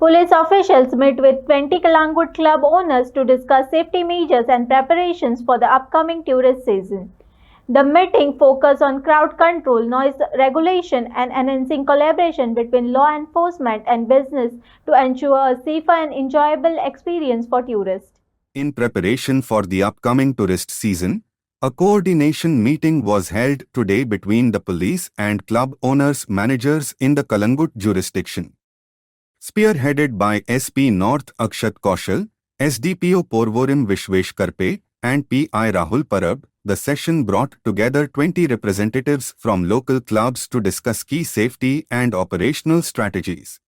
Police officials met with 20 Kalangut club owners to discuss safety measures and preparations for the upcoming tourist season. The meeting focused on crowd control, noise regulation, and enhancing collaboration between law enforcement and business to ensure a safer and enjoyable experience for tourists. In preparation for the upcoming tourist season, a coordination meeting was held today between the police and club owners managers in the Kalangut jurisdiction. Spearheaded by SP North Akshat Kaushal, SDPO Porvorim Vishwesh Karpe, and PI Rahul Parab, the session brought together 20 representatives from local clubs to discuss key safety and operational strategies.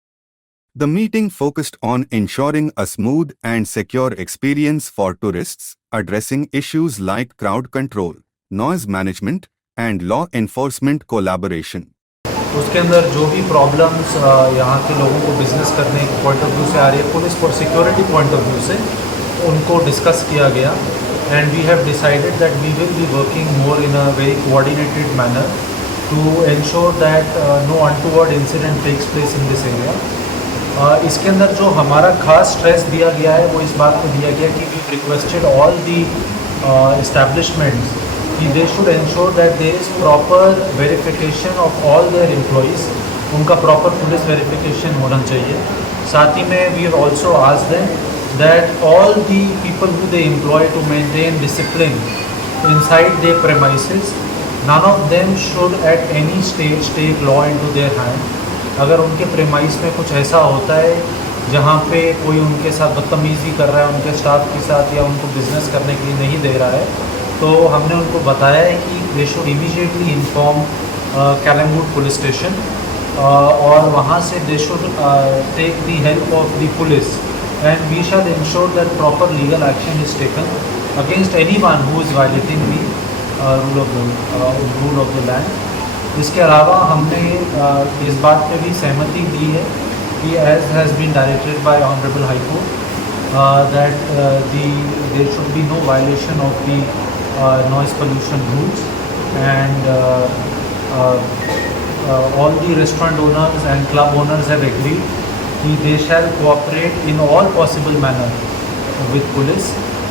The meeting focused on ensuring a smooth and secure experience for tourists, addressing issues like crowd control, noise management, and law enforcement collaboration. उसके अंदर जो भी प्रॉब्लम्स यहाँ के लोगों को बिज़नेस करने के पॉइंट ऑफ व्यू से आ रही है, पुलिस और सिक्योरिटी पॉइंट ऑफ व्यू से उनको डिस्कस किया गया and we have decided that we will be working more in a very coordinated manner to ensure that no untoward incident takes place in this area. इसके अंदर जो हमारा खास स्ट्रेस दिया गया है वो इस बात पर दिया गया कि we requested all the establishments कि they should ensure that there is proper verification of all their employees, उनका प्रॉपर पुलिस वेरिफिकेशन होना चाहिए। साथ ही में we have also asked them that all the people who they employ to maintain discipline inside their premises, none of them should at any stage take law into their hand. अगर उनके प्रेमाइस में कुछ ऐसा होता है जहाँ पे कोई उनके साथ बदतमीज़ी कर रहा है, उनके स्टाफ के साथ, या उनको बिज़नेस करने के लिए नहीं दे रहा है, तो हमने उनको बताया है कि they should immediately inform Calangute police station और वहाँ से they should take the help of the police and we shall ensure that proper legal action is taken against anyone who is violating the rule of the land. इसके अलावा हमने इस बात पे भी सहमति दी है कि as has been directed by honourable high court that there should be no violation of the noise pollution rules, and all the restaurant owners and club owners have agreed that they shall cooperate in all possible manner with police